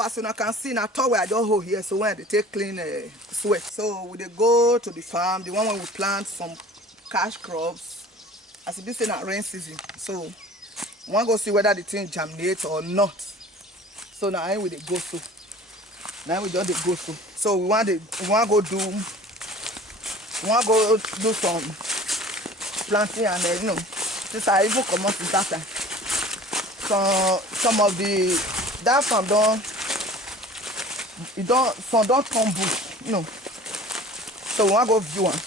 So as you can see, now towel I just hold here. So when they take clean sweat. So we they go to the farm. The one where we plant some cash crops. As it be saying at rain season. So we want to go see whether the thing germinates or not. So now we they go so. Now we just they go so. So we want to go do some planting and you know, this I even come up with that time. So some of that farm don't come bush, you know. So we want to go view one.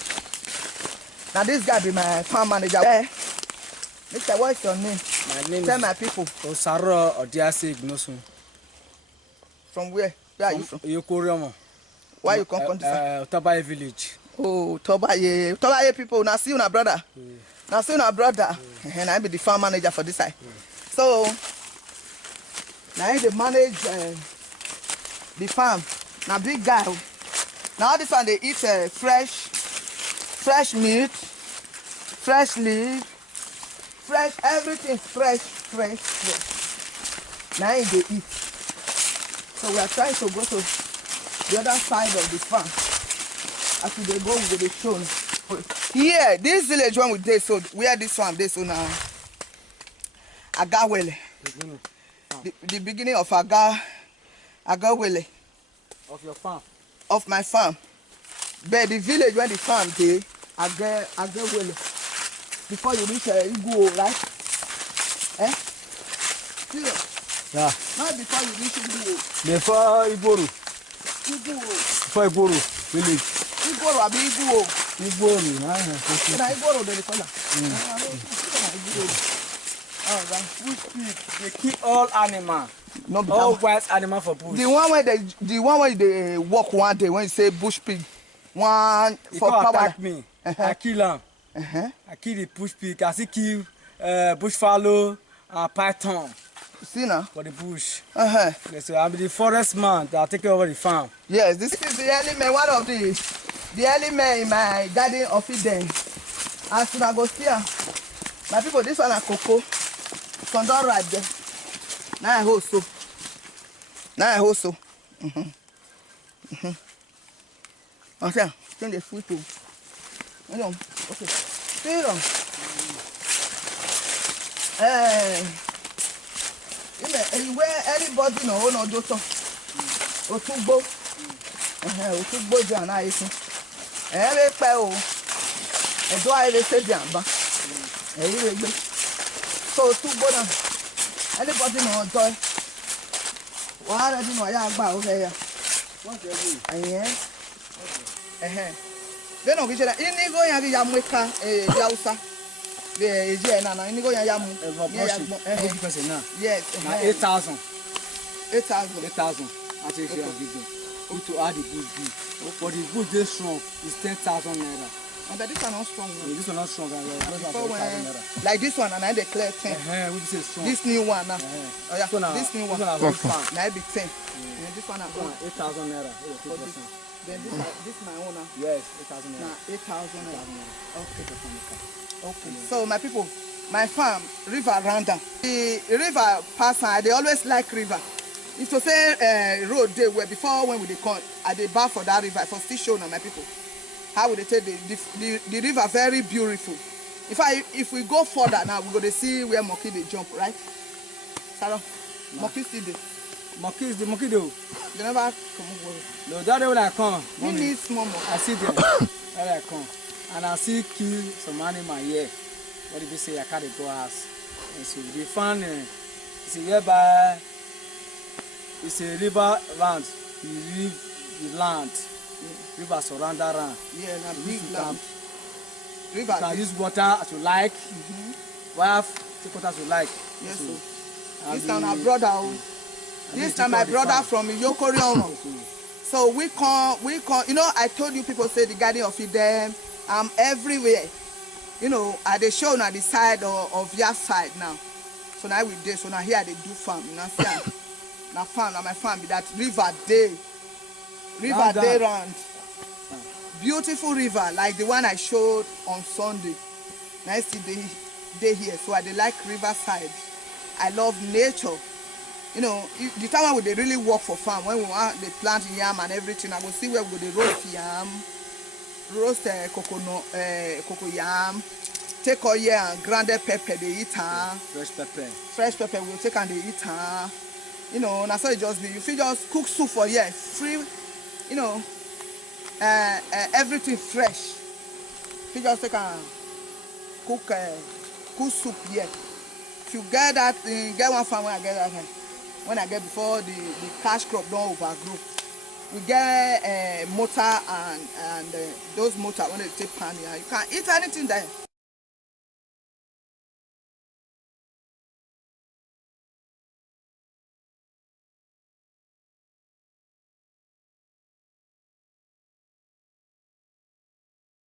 Now this guy be my farm manager. Hey, Mr. What is your name? My name Tell is my people. Osaro Odiase Ignosun. From where? Where are you from? Yokoriamo. Why you come from this side? Tobaye village. Oh, Tobaye. Tobaye people, now see you, brother. Now see you, brother. And I be the farm manager for this side. So now they manage the farm. Now big guy. Now this one they eat fresh meat, fresh leaf, fresh everything, fresh. Now they eat. So we are trying to go to the other side of the farm. As we go with the show. Here, this village one with this, so where this one this so now. Ogoawele. The beginning of Ogoawele. Of your farm? Of my farm. But the village where the farm dey, Ogoawele. Before you reach Igbo, right? Eh? Serious? Yeah. Not before you reach Igbo. Before Igboru. Igbo. Before Igboru village. Igboru abi Igbo. Igboru. Na Igboru dey call am. They keep all animal. No be all wild animal for bush. The one where they walk one day when you say bush pig. One he for power. Attack me. I kill him. I kill the bush pig. I see kill bush fallow and python. See now? For the bush. Yes, so I'm the forest man that take over the farm. Yes, this is the element, one of the element in my garden of Eden. As soon as I go here, my people, this one is cocoa. Some don't right there. Now I hold so. Okay, turn the food to. Okay. Stay on. Where anybody no do so. Otugbo. Otugbo je ana isin. Le pe o. Edo aile se bi amba. Eyi regbe. So Otugbo na. Anybody no joy. Wa ra di no ya gba o fe ya. Wọ́n ti ẹgbẹ́ ẹ̀yẹn. Bẹ́ẹ̀ náà kì í ṣe ní kó yan kí ya mú ká Hausa. The na ni go yan ya mu. Yes. 8,000. 8,000. I take care of it. To add the bush big. For the bush they strong is 10,000 naira. And this one not strong. This one not strong. Like this one and I declare 10. We say strong. This new one now. Oh yeah. This new one. Now it be 10. This one 8,000 naira. Then this my own now. Yes, 8,000 naira. 8,000 naira. Okay. So my people, my farm, river Randa. The river pass they always like river. If to say road they were before when we they come, I they bar for that river for still show now my people. How would they take the river very beautiful. If we go further now, we're going to see where monkey they jump, right? Sarah, monkey see the monkey is the monkey though. They never come over. No, that way when I come. You need small monkey. I see them. When I come. And I see kill some animal here. What did they say? I can't go house. And so they found it's a whereby it's a river land. You leave the land. River surround that land. Yeah, na big land. River. You can use water as you like. Wife, take water as you like. Yes, so. This time my brother. This time my brother from Yokoriamo. So we come. You know, I told you people say the garden of Eden. I'm everywhere. You know, at the show now the side of your side now. So now we do. So now here they do farm. You know, now farm. Now my farm be that river day round. Beautiful river like the one I showed on Sunday. Nice day here. So I like riverside. I love nature. you know, the time when we dey really work for farm, when we want dey plant yam and everything, I go see where we go dey roast yam, roast cocoyam, take oil and grounded pepper dey eat am. Fresh pepper we go take and dey eat am. You know, na so it just be. You fit just cook soup for here, free, you know, everything fresh. You fit just take and cook soup here. If you get that thing, get one farm when I get that thing. When I get before the cash crop don't overgrow. We get motor and those motor when they take pan here. You can eat anything there.